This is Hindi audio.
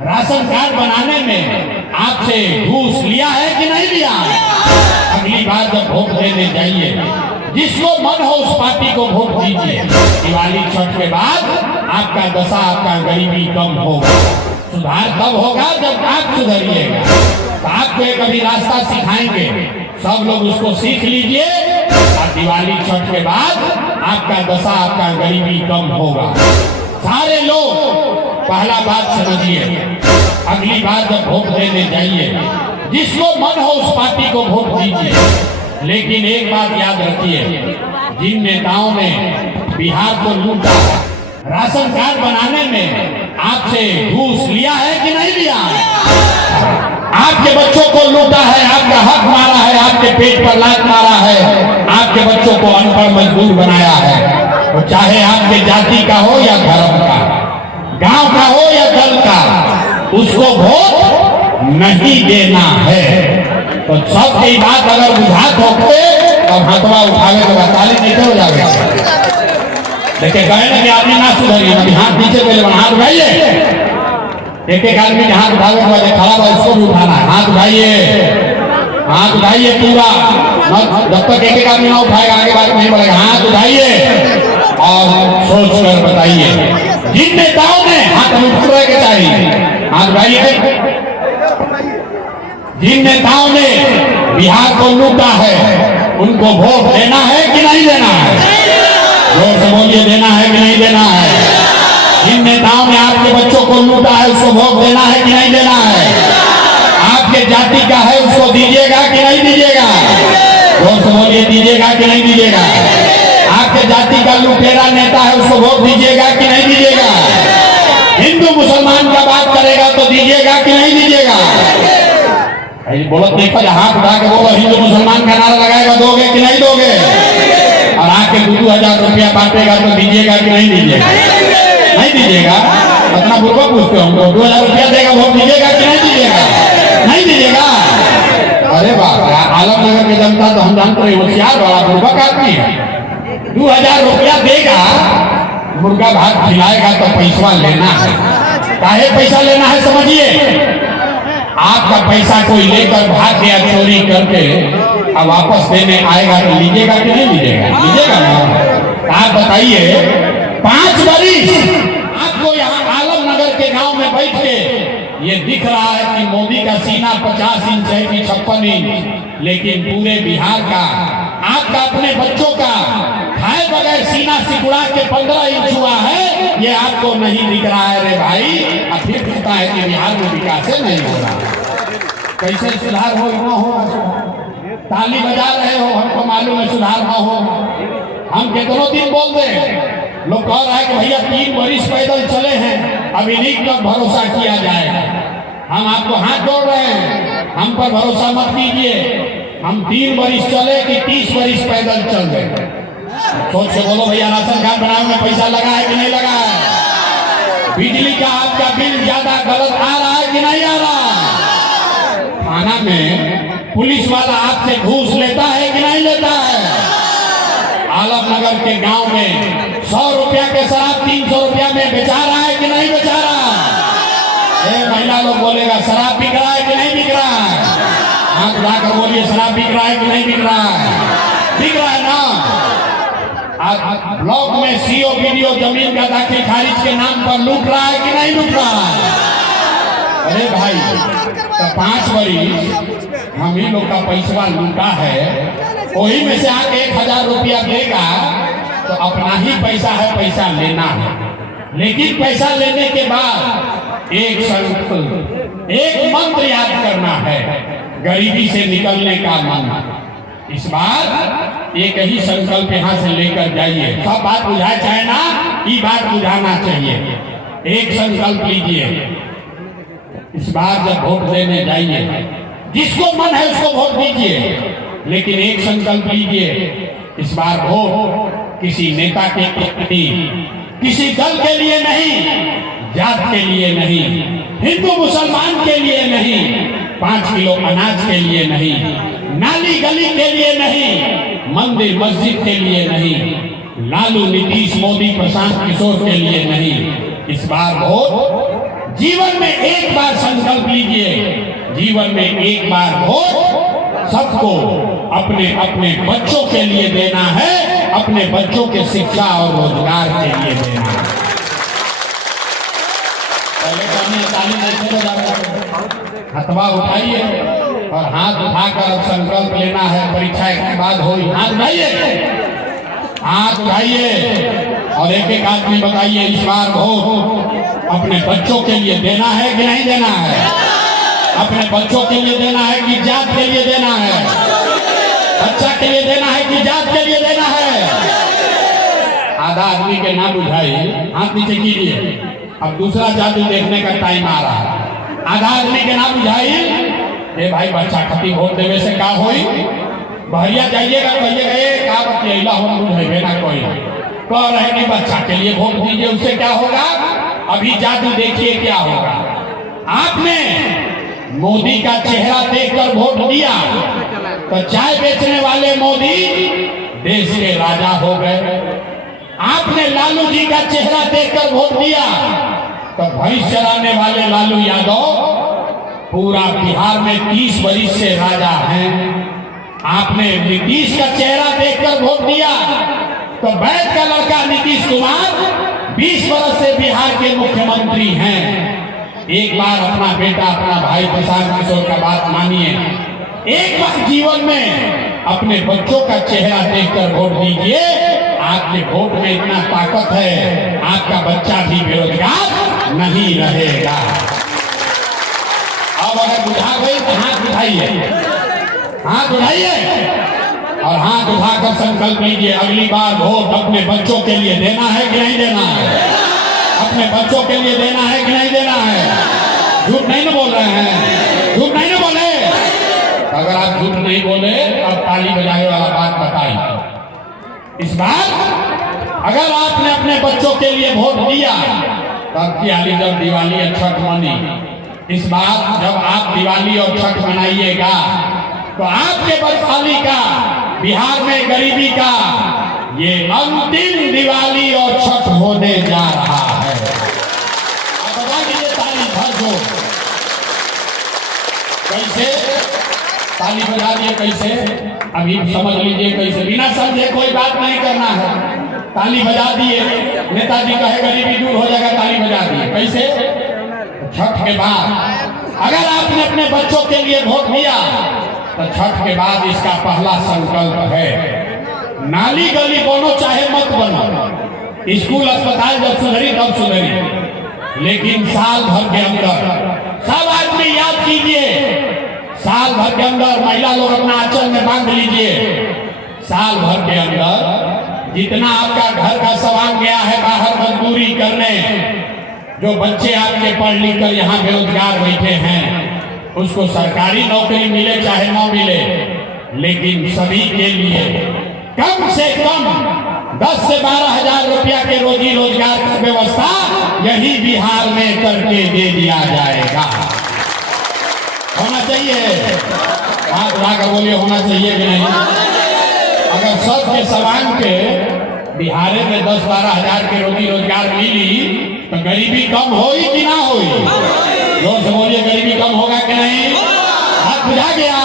राशन कार्ड बनाने में आपसे घूस लिया है कि नहीं लिया है? अगली बार जब वोट देने जाइए, जिसको मन हो उस पार्टी को वोट दीजिए। दिवाली छठ के बाद आपका दशा, आपका गरीबी कम होगा। सुधार तब होगा जब आप सुधरिएगा। तो आपको एक अभी रास्ता सिखाएंगे, सब लोग उसको सीख लीजिए और दिवाली छठ के बाद आपका दशा, आपका गरीबी कम होगा। सारे लोग पहला बात समझिए, अगली बार जब वोट देने जाइए, जिसको मन हो उस पार्टी को वोट दीजिए। लेकिन एक बात याद रखिए, जिन नेताओं ने बिहार को लूटा, राशन कार्ड बनाने में आपसे घूस लिया है कि नहीं लिया है? आपके बच्चों को लूटा है, आपका हक मारा है, आपके पेट पर लात मारा है, आपके बच्चों को अनपढ़ मजदूर बनाया है। तो चाहे आपके जाति का हो या धर्म का, गांव का हो या दल का, उसको वोट नहीं देना है। तो सबकी बात अगर बुझात होते तो हाथवा उठावे के बाद ताली नहीं हो जाएगा। देखिए कहे ना कि आदमी ना सुधरिए, अभी हाथ नीचे पहले हाथ उठाइए। एक एक आदमी के हाथ उठावे के बाद खड़ा हुआ उसको भी उठाना है। हाथ उठाइए, हाथ उठाइए पूरा। जब तक एक एक आदमी ना उठाएगा आगे बात नहीं बढ़ेगा। हाथ उठाइए और सोच कर बताइए, जिन नेताओं ने हाथ उठाने के चाहिए, हाथ उठाइए। जिन नेताओं ने बिहार को लूटा है, उनको वोट देना है कि नहीं देना है? जोर से बोलिए, देना है कि नहीं देना है? जिन नेताओं ने आपके बच्चों को लूटा है, उसको वोट देना है कि नहीं देना है? आपके जाति का है, उसको दीजिएगा कि नहीं दीजिएगा? जोर से बोलिए, दीजिएगा कि नहीं दीजिएगा? आपके जाति का लुटेरा नेता है, उसको वोट दीजिएगा कि नहीं दीजिएगा? हिंदू मुसलमान का बात करेगा तो दीजिएगा कि नहीं दीजिएगा? बोलो, देखो हाथ उठा के बोलो, हिंदू मुसलमान का नारा लगाएगा, दोगे कि नहीं दोगे? और आके 2,000 रुपया बांटेगा तो दीजिएगा कि नहीं दीजिएगा? नहीं दीजिएगा? अपना बुर्बा पूछते हो, 2,000 रुपया देगा, वोट दीजिएगा कि नहीं दीजिएगा? नहीं दीजिएगा? अरे बाप, आलमनगर की जनता तो हम जानते हैं होशियार, बड़ा बुर्बक आदमी है। 2,000 रुपया देगा, मुर्गा भात खिलाएगा तो पैसा लेना है। काहे पैसा लेना है समझिए। आपका पैसा कोई लेकर भाग गया चोरी करके, अब वापस देने आएगा तो लीजिएगा कि नहीं लीजिएगा? लीजिएगा ना? आप बताइए, 5 बरिस आपको यहाँ आलमनगर के गांव में बैठ के ये दिख रहा है कि मोदी का सीना 50 इंच है कि 56 इंच, लेकिन पूरे बिहार का, आपका अपने बच्चों का खाए बगैर सीना सिकुड़ा के 15 इंच हुआ है, ये आपको नहीं दिख रहा है रे भाई। अब फिर कहता है कि बिहार में विकास नहीं हो रहा। कैसे सुधार हो न हो? ताली बजा रहे हो, हमको मालूम है सुधार न हो। हम कितनों दिन बोल दे, लोग कह रहा है कि भैया 3 बरिस पैदल चले हैं, अभी नहीं पर भरोसा किया जाएगा। हम आपको हाथ जोड़ रहे हैं, हम पर भरोसा मत कीजिए। हम 3 बरिस चले कि 30 बरिस पैदल चल गए। सोच के बोलो भैया, राशन कार्ड बनाने में पैसा लगा है कि नहीं लगा है? बिजली का आपका बिल ज्यादा गलत आ रहा है कि नहीं आ रहा? थाना में पुलिस वाला आपसे घूस लेता है कि नहीं लेता है? आलमनगर के गांव में 100 रुपया के शराब 300 रुपया में बेचा रहा है कि नहीं बेचा रहा? महिला लोग बोलेगा, शराब बिक रहा है कि नहीं बिक रहा है? हाथ उठाकर बोलिए, शराब बिक रहा है कि नहीं बिक रहा है? बिक रहा है ना? ब्लॉक में सीओ वीडियो जमीन का दाखिल खारिज के नाम पर लूट रहा है कि नहीं लूट रहा है? अरे भाई, तो 5 बरिस हम ही लोग का पैसा लूटा है, वही में से आके 1,000 रुपया देगा तो अपना ही पैसा है, पैसा लेना है। लेकिन पैसा लेने के बाद एक संकल्प, एक मंत्र याद करना है, गरीबी से निकलने का मंत्र। इस बार एक ही संकल्प यहाँ से लेकर जाइए। सब बात बुझाए चाहे ना, ये बात बुझाना चाहिए। एक संकल्प लीजिए, इस बार जब वोट देने जाइए, जिसको मन है उसको वोट दीजिए, लेकिन एक संकल्प लीजिए, इस बार वोट किसी नेता के लिए, किसी दल के लिए नहीं, जात के लिए नहीं, हिंदू मुसलमान के लिए नहीं, 5 किलो अनाज के लिए नहीं, नाली गली के लिए नहीं, मंदिर मस्जिद के लिए नहीं, लालू नीतीश मोदी प्रशांत किशोर के लिए नहीं। इस बार वोट जीवन में एक बार संकल्प लीजिए, जीवन में एक बार वोट सबको अपने अपने बच्चों के लिए देना है, अपने बच्चों के शिक्षा और रोजगार के लिए देना है। हथवा उठाइए और हाथ उठाकर अब संकल्प लेना है। परीक्षा के बाद हो, हाथ उठाइए, हाथ उठाइए और एक एक आदमी बताइए इस बार वोट अपने बच्चों के लिए देना है कि नहीं देना है? अपने बच्चों के लिए देना है कि जात के लिए देना है? बच्चा के लिए देना है कि जात के लिए देना है? आधा आदमी के नाम उठाइए, हाथ नीचे कीजिए। अब दूसरा जादू देखने का टाइम आ रहा है। आधा आदमी के नाम उठाइए। ए भाई बच्चा खती वोट देवे से का होई? बहरिया जाइएगा, कहिएगा का बतियला हम बुझेबे ना कोई कह रहे कि बच्चा के लिए वोट दीजिए, उससे क्या होगा? अभी जादू देखिए क्या होगा। आपने मोदी का चेहरा देखकर वोट दिया तो चाय बेचने वाले मोदी देश के राजा हो गए। आपने लालू जी का चेहरा देखकर वोट दिया तो भैंस चराने वाले लालू यादव पूरा बिहार में 30 वर्ष से राजा हैं। आपने नीतीश का चेहरा देखकर वोट दिया तो वैद का लड़का नीतीश कुमार 20 वर्ष से बिहार के मुख्यमंत्री हैं। एक बार अपना बेटा, अपना भाई प्रशांत किशोर का बात मानिए। एक बार जीवन में अपने बच्चों का चेहरा देखकर वोट दीजिए। आपके वोट में इतना ताकत है, आपका बच्चा भी बेरोजगार नहीं रहेगा। अब अगर बुझा गई तो हाथ उठाइए, हाथ उठाइए और हाथ उठाकर संकल्प लीजिए अगली बार वोट अपने बच्चों के लिए देना है कि नहीं देना है? अपने बच्चों के लिए देना है कि नहीं देना है? झूठ नहीं ना बोल रहे हैं? झूठ नहीं ना बोले? अगर आप झूठ नहीं बोले अब ताली बजाने वाला बात बताइए। इस बार अगर आपने अपने बच्चों के लिए वोट दिया तब की आली जब दिवाली और छठ मनी, इस बार जब आप दिवाली और छठ मनाइएगा तो आपके बदहाली का, बिहार में गरीबी का ये अंतिम दिवाली और छठ होने जा रहा है। अब बता दीजिए ताली भर दो। कैसे ताली बजा दिए? कैसे? अभी समझ लीजिए कैसे, बिना समझे कोई बात नहीं करना है। ताली बजा दिए, नेताजी कहे गरीबी दूर हो जाएगा, ताली बजा दिए। कैसे? छठ के बाद अगर आपने अपने बच्चों के लिए वोट दिया तो छठ के बाद इसका पहला संकल्प है नाली गली बनो चाहे मत बनो, स्कूल अस्पताल जब सुधरी तब सुधरी, लेकिन साल भर के अंदर सब आदमी याद कीजिए, साल भर के अंदर महिला लोग अपना आंचल में बांध लीजिए। साल भर के अंदर जितना आपका घर का सामान गया है बाहर मजदूरी करने, जो बच्चे आपके पढ़ लिख कर यहाँ बेरोजगार बैठे हैं उसको सरकारी नौकरी मिले चाहे न मिले, लेकिन सभी के लिए कम से कम 10 से 12 हजार रुपया के रोजी रोजगार की व्यवस्था यही बिहार में करके दे दिया जाएगा। होना चाहिए? हाथ उठाकर बोलिए होना चाहिए कि नहीं? अगर सबके समान के बिहार में 10-12 हजार के रोजी रोजगार मिली तो गरीबी कम होगी कि ना होगी? जोर से बोलिए, गरीबी कम होगा कि नहीं? हाथ बुझा गया।